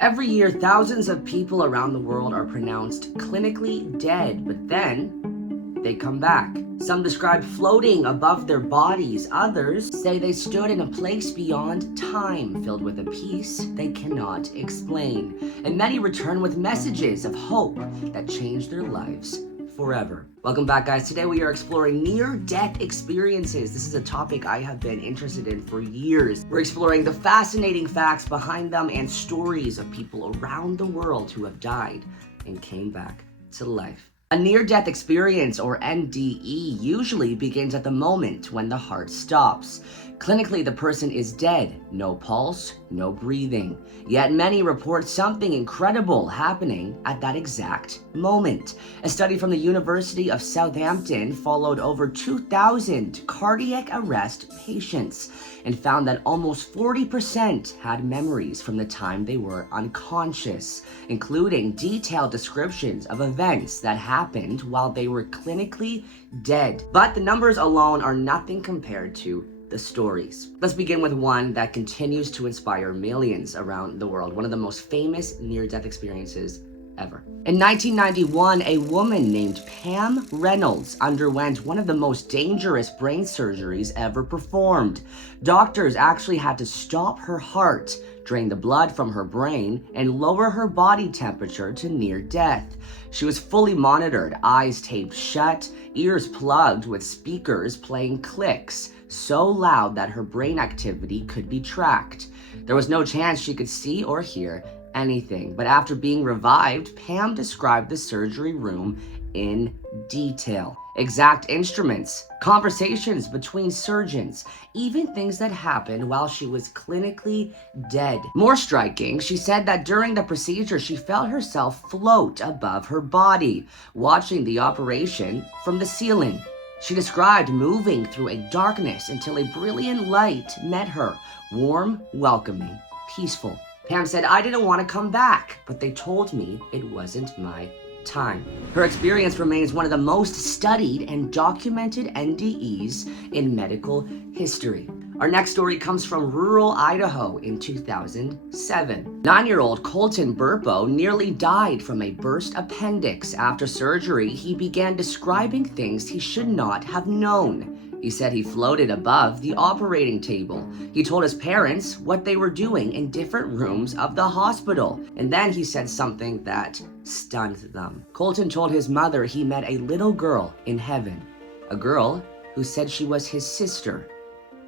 Every year, thousands of people around the world are pronounced clinically dead, but then they come back. Some describe floating above their bodies. Others say they stood in a place beyond time, filled with a peace they cannot explain. And many return with messages of hope that change their lives forever. Welcome back, guys. Today we are exploring near-death experiences. This is a topic I have been interested in for years. We're exploring the fascinating facts behind them and stories of people around the world who have died and came back to life. A near-death experience, or NDE, usually begins at the moment when the heart stops. Clinically, the person is dead, no pulse, no breathing. Yet many report something incredible happening at that exact moment. A study from the University of Southampton followed over 2,000 cardiac arrest patients and found that almost 40% had memories from the time they were unconscious, including detailed descriptions of events that happened while they were clinically dead. But the numbers alone are nothing compared to the stories. Let's begin with one that continues to inspire millions around the world, one of the most famous near-death experiences ever. In 1991, a woman named Pam Reynolds underwent one of the most dangerous brain surgeries ever performed. Doctors actually had to stop her heart, drain the blood from her brain, and lower her body temperature to near death. She was fully monitored, eyes taped shut, ears plugged with speakers playing clicks so loud that her brain activity could be tracked. There was no chance she could see or hear anything, but after being revived, Pam described the surgery room in detail. Exact instruments, conversations between surgeons, even things that happened while she was clinically dead. More striking, she said that during the procedure, she felt herself float above her body, watching the operation from the ceiling. She described moving through a darkness until a brilliant light met her, warm, welcoming, peaceful. Pam said, "I didn't want to come back, but they told me it wasn't my time." Her experience remains one of the most studied and documented NDEs in medical history. Our next story comes from rural Idaho in 2007. 9-year-old Colton Burpo nearly died from a burst appendix. After surgery, he began describing things he should not have known. He said he floated above the operating table. He told his parents what they were doing in different rooms of the hospital. And then he said something that stunned them. Colton told his mother he met a little girl in heaven, a girl who said she was his sister.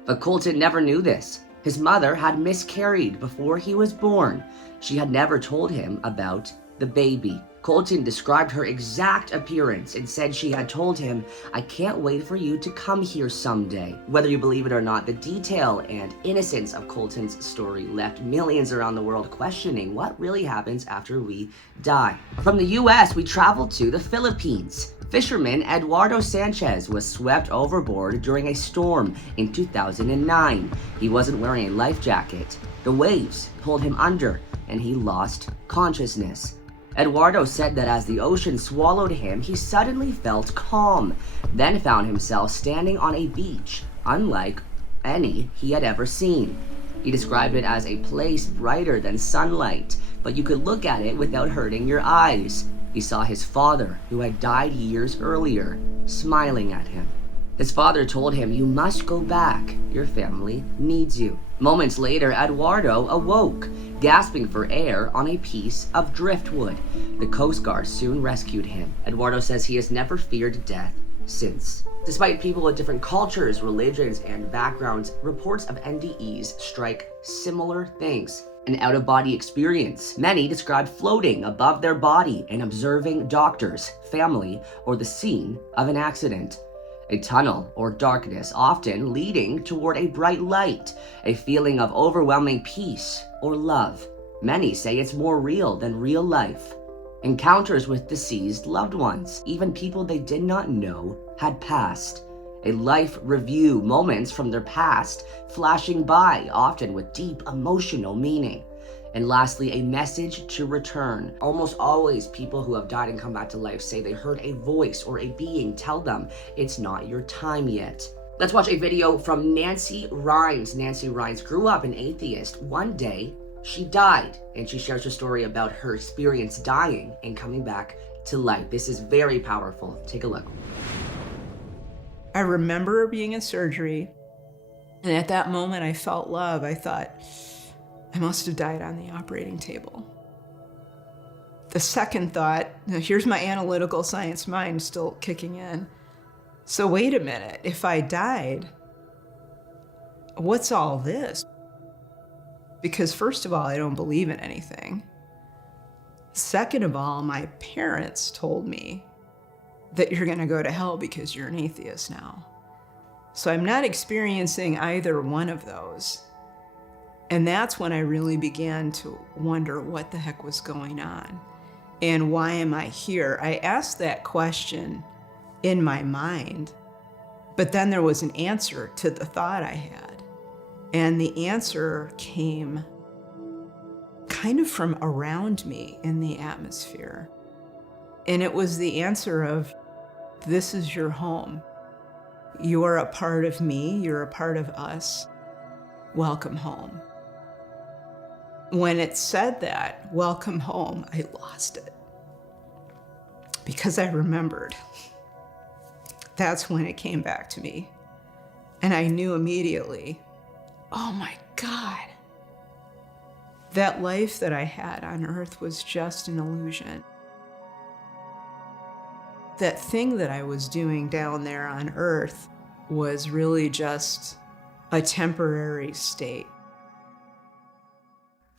But Colton never knew this. His mother had miscarried before he was born. She had never told him about the baby. Colton described her exact appearance and said she had told him, "I can't wait for you to come here someday." Whether you believe it or not, the detail and innocence of Colton's story left millions around the world questioning what really happens after we die. From the US, we traveled to the Philippines. Fisherman Eduardo Sanchez was swept overboard during a storm in 2009. He wasn't wearing a life jacket. The waves pulled him under and he lost consciousness. Eduardo said that as the ocean swallowed him, he suddenly felt calm, then found himself standing on a beach unlike any he had ever seen. He described it as a place brighter than sunlight, but you could look at it without hurting your eyes. He saw his father, who had died years earlier, smiling at him. His father told him, "You must go back. Your family needs you." Moments later, Eduardo awoke, gasping for air on a piece of driftwood. The Coast Guard soon rescued him. Eduardo says he has never feared death since. Despite people with different cultures, religions, and backgrounds, reports of NDEs strike similar things. An out-of-body experience. Many describe floating above their body and observing doctors, family, or the scene of an accident. A tunnel or darkness, often leading toward a bright light, a feeling of overwhelming peace or love. Many say it's more real than real life. Encounters with deceased loved ones, even people they did not know had passed. A life review, moments from their past flashing by, often with deep emotional meaning. And lastly, a message to return. Almost always, people who have died and come back to life say they heard a voice or a being tell them it's not your time yet. Let's watch a video from Nancy Rhines. Nancy Rhines grew up an atheist. One day, She died, and she shares her story about her experience dying and coming back to life. This is very powerful. Take a look. I remember being in surgery, and at that moment I felt love. I thought, I must have died on the operating table. The second thought, now here's my analytical science mind still kicking in. So wait a minute, if I died, what's all this? Because first of all, I don't believe in anything. Second of all, my parents told me that you're gonna go to hell because you're an atheist now. So I'm not experiencing either one of those. And that's when I really began to wonder what the heck was going on and why am I here? I asked that question in my mind, but then there was an answer to the thought I had. And the answer came kind of from around me in the atmosphere. And it was the answer of, this is your home. You are a part of me, you're a part of us. Welcome home. When it said that, welcome home, I lost it. Because I remembered. That's when it came back to me. And I knew immediately, oh my God, that life that I had on earth was just an illusion. That thing that I was doing down there on earth was really just a temporary state.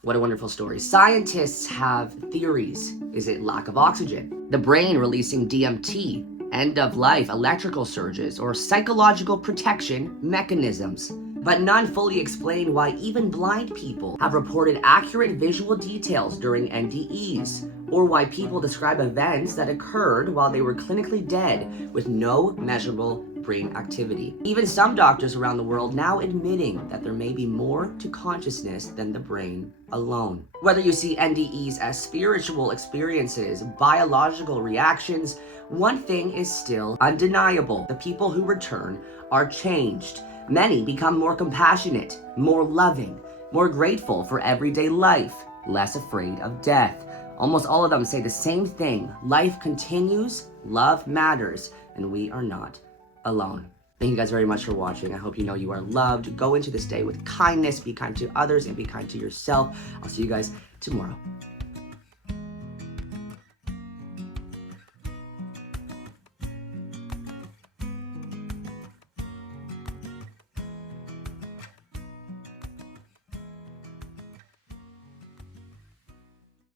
What a wonderful story. Scientists have theories. Is it lack of oxygen? The brain releasing DMT, end of life, electrical surges, or psychological protection mechanisms? But none fully explain why even blind people have reported accurate visual details during NDEs, or why people describe events that occurred while they were clinically dead with no measurable brain activity. Even some doctors around the world now admitting that there may be more to consciousness than the brain alone. Whether you see NDEs as spiritual experiences, biological reactions, one thing is still undeniable. The people who return are changed. Many become more compassionate, more loving, more grateful for everyday life, less afraid of death. Almost all of them say the same thing. Life continues, love matters, and we are not alone. Thank you guys very much for watching. I hope you know you are loved. Go into this day with kindness, be kind to others, and be kind to yourself. I'll see you guys tomorrow.